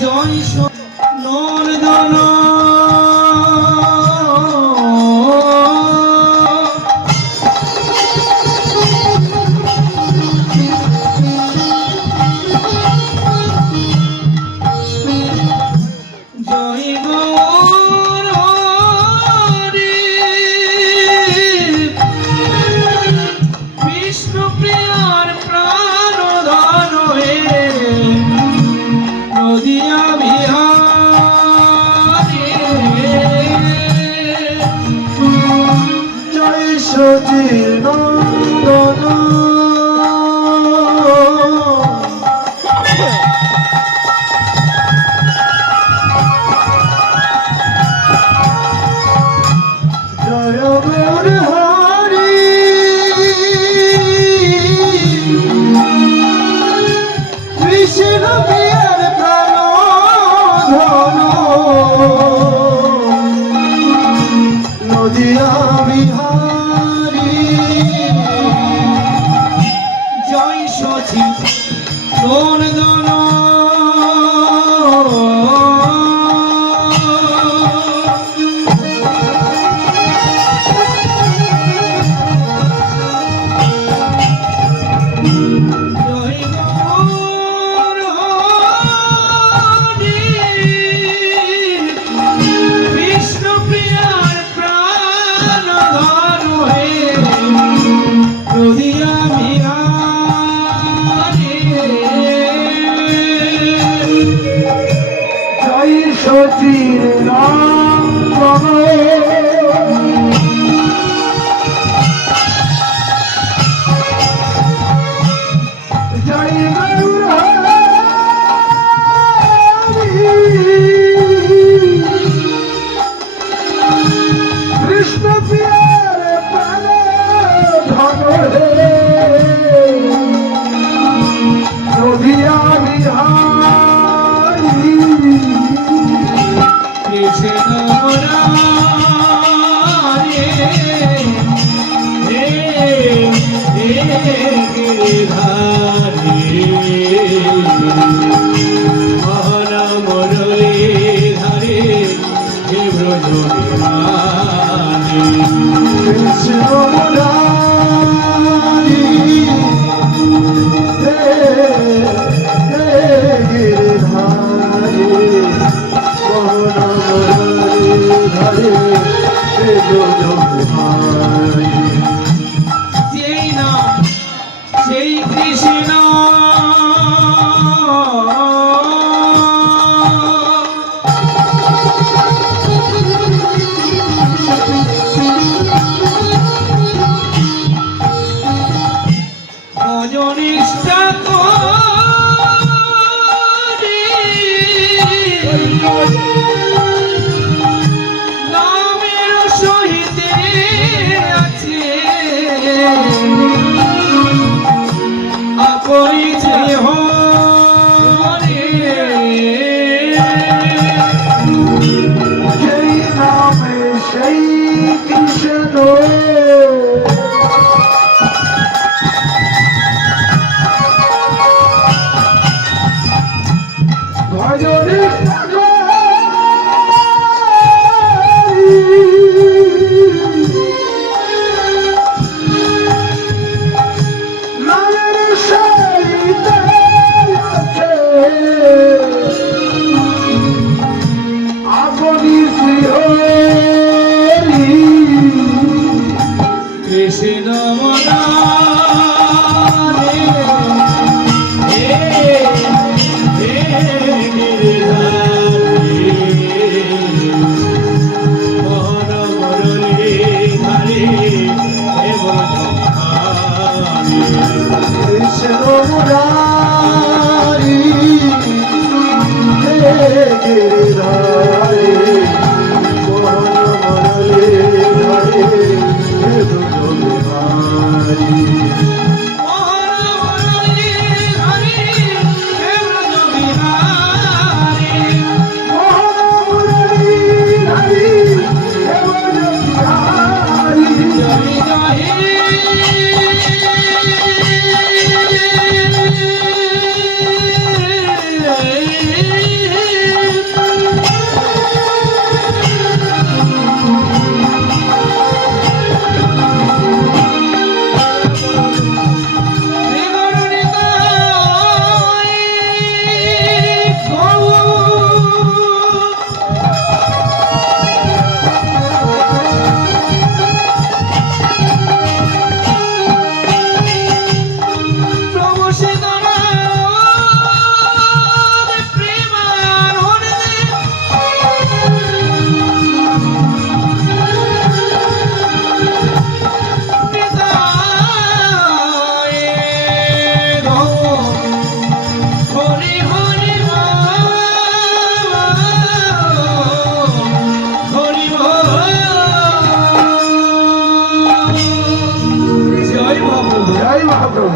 জয় নর্দন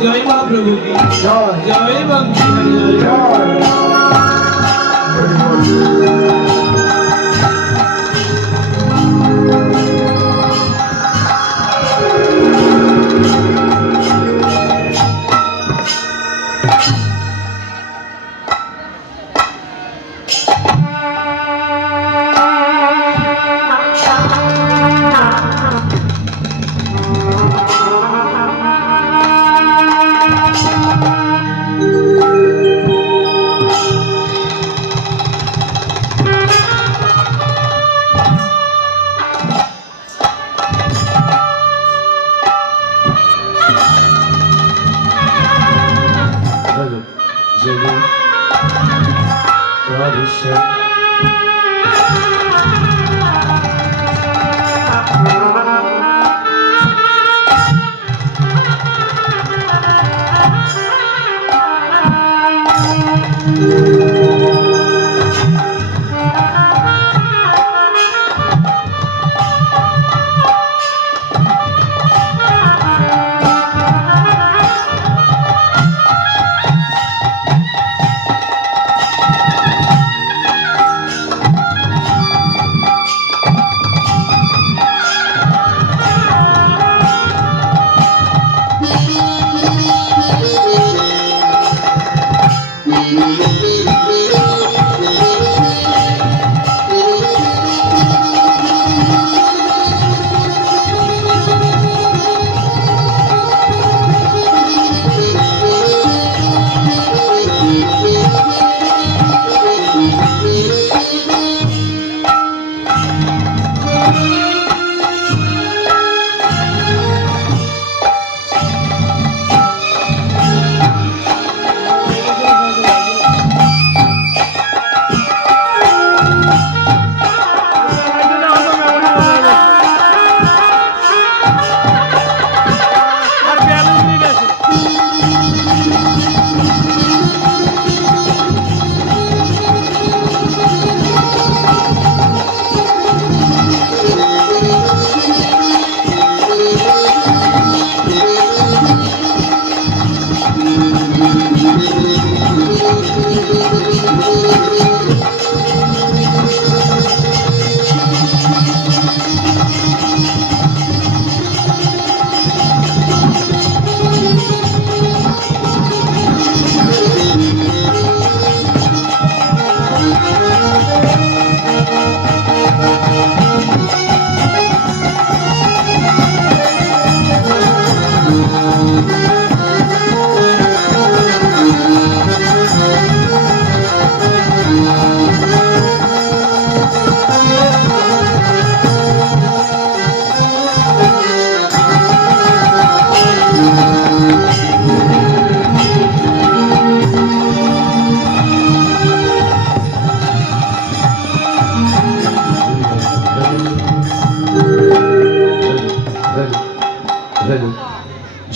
জয় মহাপ্রভু কি জয় জয় বংশী জয়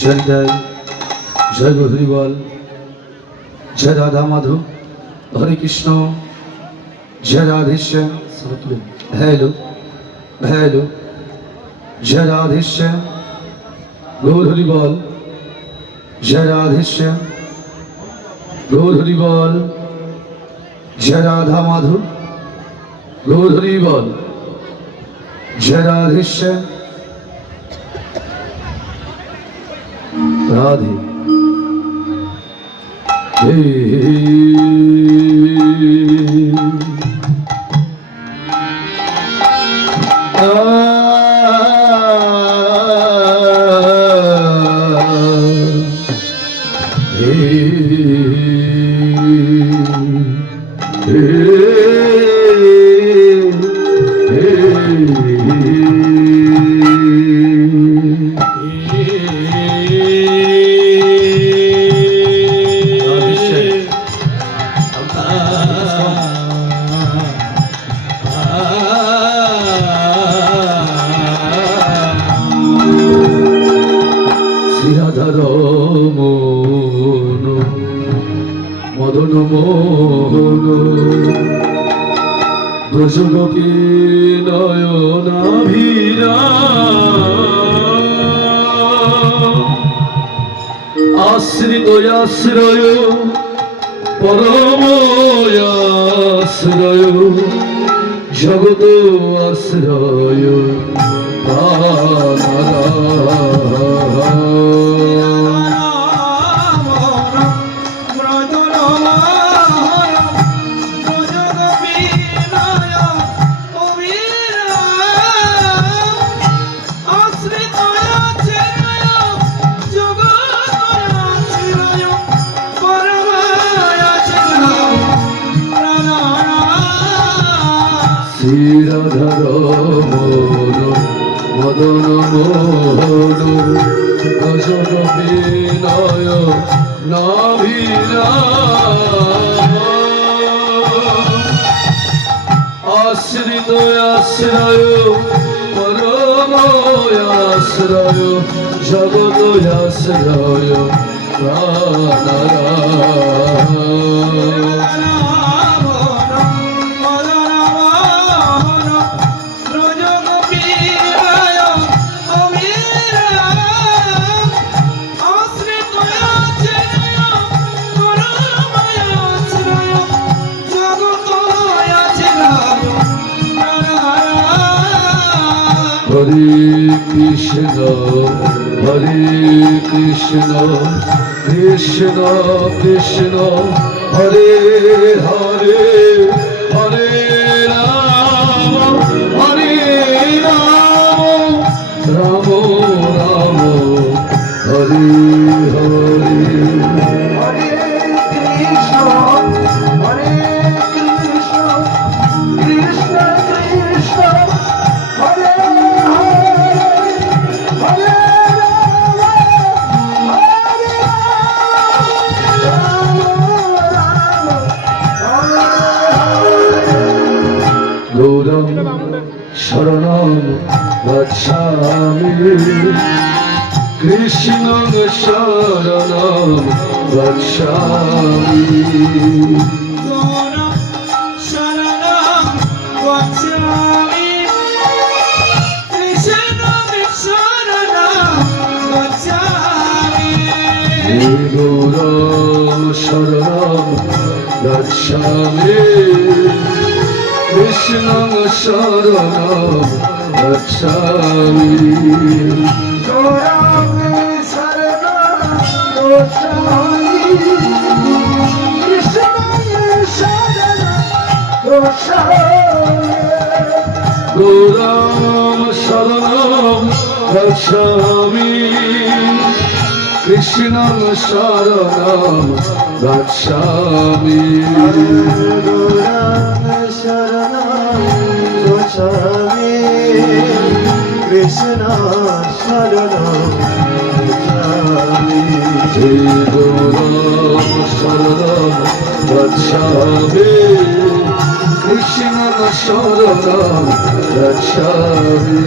जय जय जय हरि बोल जय राधा माधव हरे कृष्ण जय राधेश्याम हेलो हेलो जय राधेश्याम गौर हरि बोल जय राधेश्याम गौर हरि बोल जय राधा माधव गौर हरि बोल जय राधेश्याम राधे মদন মোহন ব্রজগোপী নয়নাভিরা আশ্রিত আশ্রয় পরম আশ্রয় জগত আশ্রয় শ্রীরাধার মন মদন মোহন গজন বিনয় নাভিরা আশ্রিত আশ্রয় পরম আশ্রয় জগত আশ্রয় হরে কৃষ্ণ কৃষ্ণ কৃষ্ণ হরে হরে হরে রাম রাম রাম হরে হরে গৌরম শরণম গচ্ছামি কৃষ্ণ শরণম গচ্ছামি গৌরম শরণম গচ্ছামি কৃষ্ণ শরণম গচ্ছামি গৌরম শরণম গচ্ছামি কৃষ্ণ শরণম গচ্ছামি গৌরম শরণম গচ্ছামি কৃষ্ণ শরণম গচ্ছামি কৃষ্ণ শরণম গচ্ছামি গৌরম শরণম গচ্ছামি কৃষ্ণ শরণম গচ্ছামি গৌরম শরণম গচ্ছামি কৃষ্ণ শরণম গচ্ছামি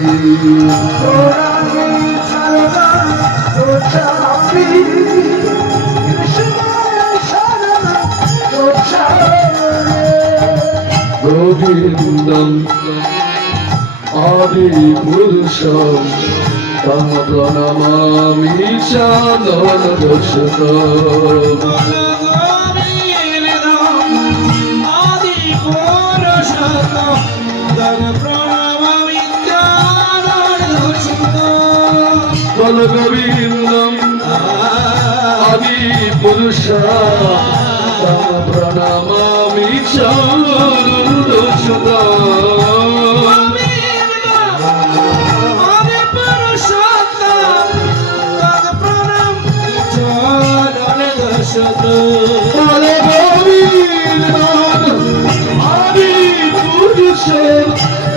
গোবিন্দম আদি পুরুষম তম প্রণমামি চন্দন দোষতম বল গোবিন্দম আদি পুরুষম তম প্রণমামি চন্দন দোষতম বলে গোবিন্দম আদি পুরুষম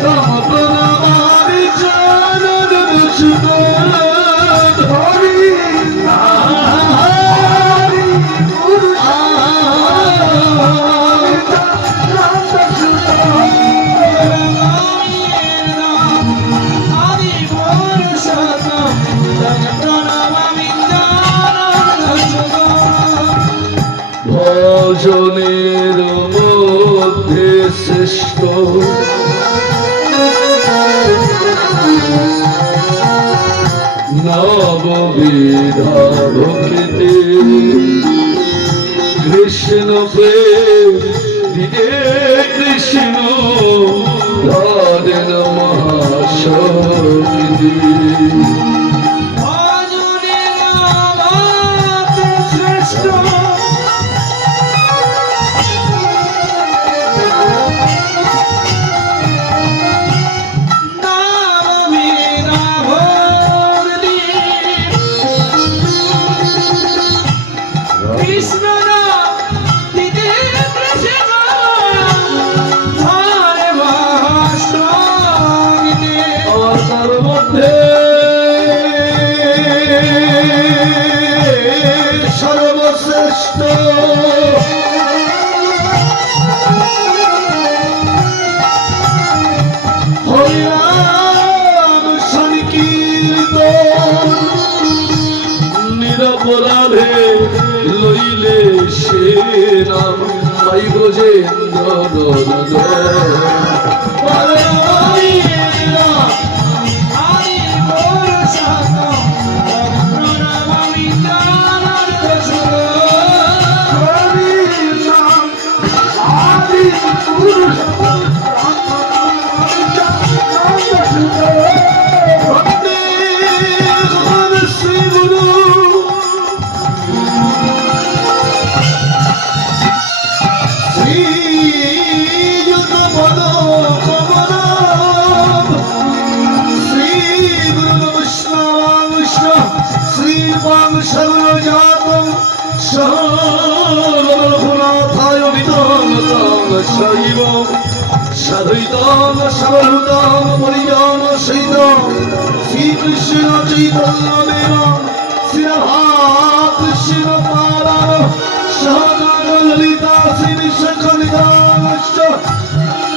তম প্রণমামি চন্দন দোষতম ভজনের মধ্যে শ্রেষ্ঠ নববিধা ভক্তিতে কৃষ্ণ প্রেম দিতে কৃষ্ণ ধরেন মহাশক্তি তার মধ্যে সর্বশ্রেষ্ঠ হরিনাম সংকীর্তন নিরপরাধে লইলে সে নাম পাই ব্রজেন্দ্র সর্বজাতম সর্বরঘুনাথায় বিধানতাং শৈব সাধুইতাং সর্বভূতাং পরিজন সহিতং শ্রীকৃষ্ণ চৈতন্যদেব শ্রীরাধাকৃষ্ণ পাদার সহজাত ললিতা শ্রী বিশ্বকলিতাংশ্চ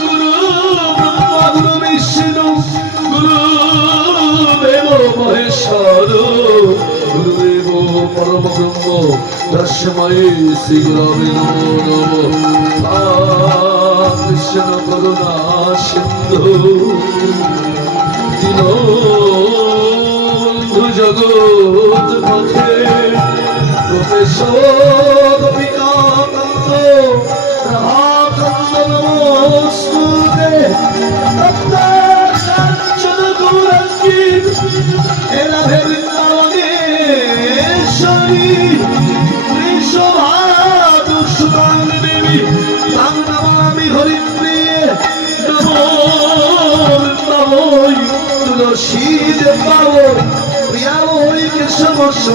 গুরু ব্রহ্মা গুরু বিষ্ণু গুরু দেব মহেশ্বর গুরুদেব পরম ব্রহ্ম তস্मै শ্রী গুরবে নমো নমঃ কৃষ্ণ করুণা সিন্ধু দীনবন্ধু জগৎ পথে গোপেশ গোপিকা কান্ত রাধাকান্ত নমস্তুতে তপ্ত কাঞ্চন গৌরাঙ্গী হে রাধে বৃন্দাবনেশ্বরী বৃষভানুসুতাং দেবী তাং নমামি হরিপ্রিয়ে নমো বৃন্দাবৈ তুলসী দেবাবৈ প্রিয়াবৈ কেশবস্য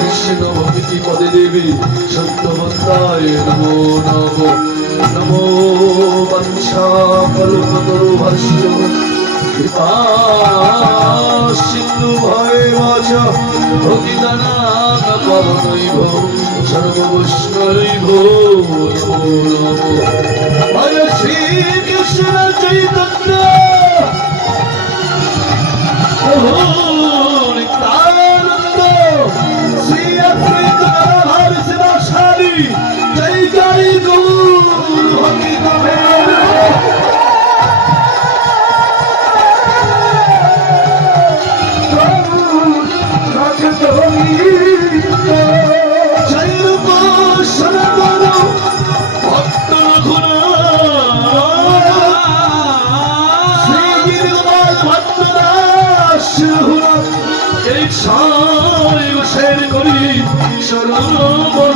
কৃষ্ণ ভক্তি পদে দেবী সত্যবন্তায় নমো নমো নমো বঞ্ছা কল্পতরুভশ্চ কৃপা সিন্ধু ভয়ে বাচ ভক্তিদানাং করণৈব সর্ববৈষ্ণবৈব নমো নমো হরে শ্রীকৃষ্ণ চৈতন্য প্রভু নিত্যানন্দ শ্রী অদ্বৈত গদাধর শিবাসাদি জয় জয় গৌর ভক্তি জয় রূপ সনাতন ভক্ত শ্রী গিরিগোপাল ভক্তদাস এই ছয় গোসাইর করি সর্বমঙ্গল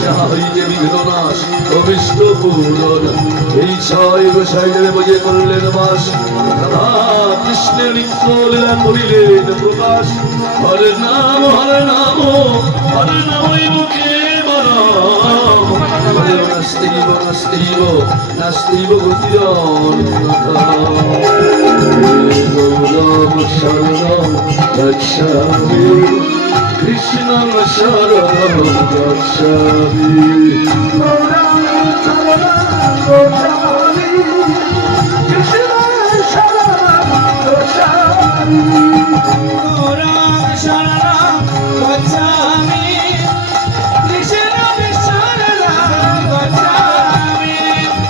যাহা হইতে বিঘ্ন নাশ অভিষ্ট পূরণ এই ছয় গোসাইদের বজে করলেন বাস রাধা কৃষ্ণের নিত্য লীলা করিলেন প্রকাশ হরে নাম মুখে বরম হরে নাস্তিব গতিরন্নতা গৌরম শরণম গচ্ছামি কৃষ্ণম শরণম গচ্ছামি গৌরম শরণম গচ্ছামি কৃষ্ণম শরণম গচ্ছামি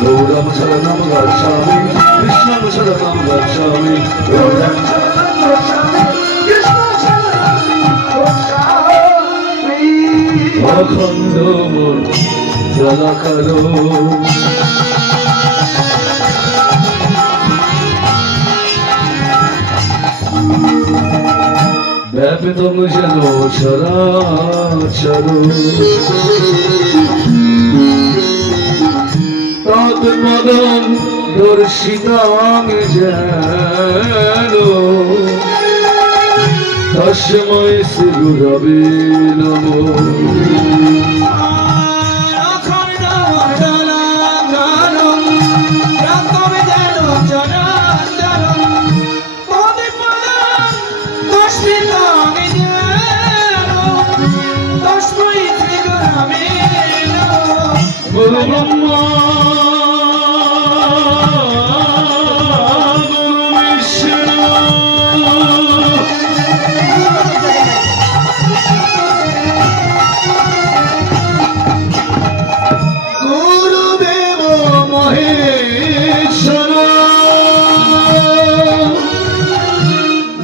গৌরম শরণম গচ্ছামি কৃষ্ণ শরণম গচ্ছামি অখণ্ড মন জলাকারো ব্যাপিতম যেন চরাচর তৎপদং দর্শিতাং যেন তস্मै শ্রী গুরবে নমো গুরু ব্রহ্মা গুরু বিষ্ণু গুরুদেব মহেশ্বর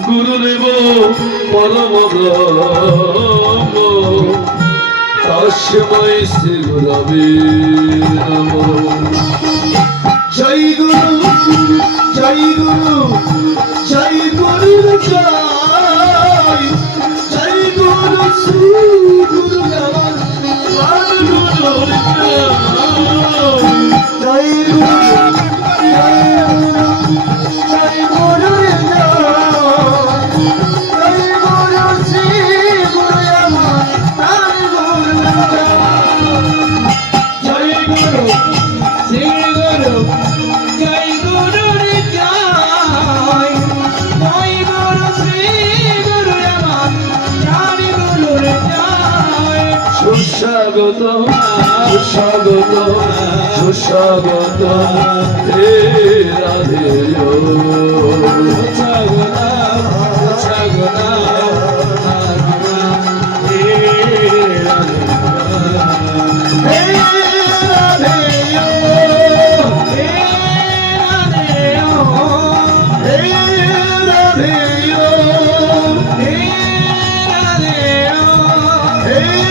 গুরুদেব পরম ব্রহ্ম তস্मै শ্রী গুরবে নমো জয় গুরু জয় গুরু জয় গুরু জয় জয় গুরু শ্রী গুরু প্রাণ গুরুর জয় গুরু জয় গুরু জয় গুরু শ্রী গুরু আমার প্রাণ গুরু জয় গুরু শ্রী গুরু জয় গুরু রে জয় জয় গুরু শ্রী গুরু আমার প্রাণ গুরু রে জয় সুস্বাগত সুস্বাগত সুস্বাগত হে রাধে সগনা সগনা হে রাধে হে রাধে ও হে রাধে হে রাধে ও হে